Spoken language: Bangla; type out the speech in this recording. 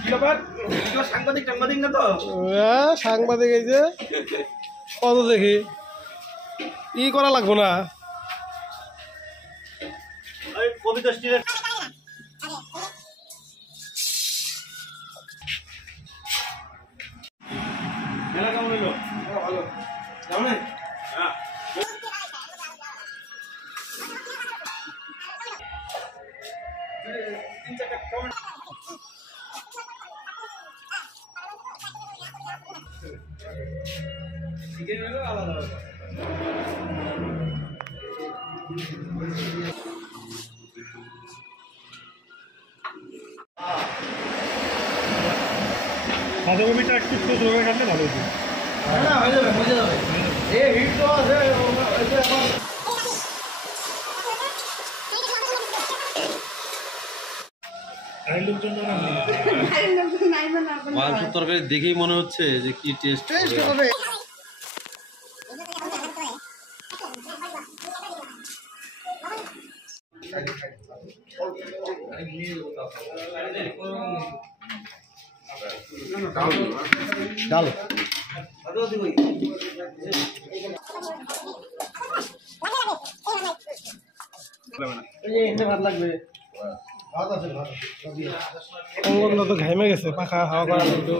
সাংবাদিক সাংবাদিক না তো সাংবাদিক এই যে কত দেখি ই করা লাগবো না কবিতা স্টিলের মেলা কেমন হলো ভালো কেমন হ্যাঁ তিন চারটা কমেন্ট ঠিক আছে আলাদা বাঁধাকপিটা একটু জোরে কাটলে ভালো হতো না হয়ে যাবে এই হিট তো আছে মাংসের তরকারি দেখেই মনে হচ্ছে যে কি টেস্ট হবে। ডাল ভাত লাগবে অঙ্গন তো ঘাইমে গেছে পাখা হাওয়া করা কিন্তু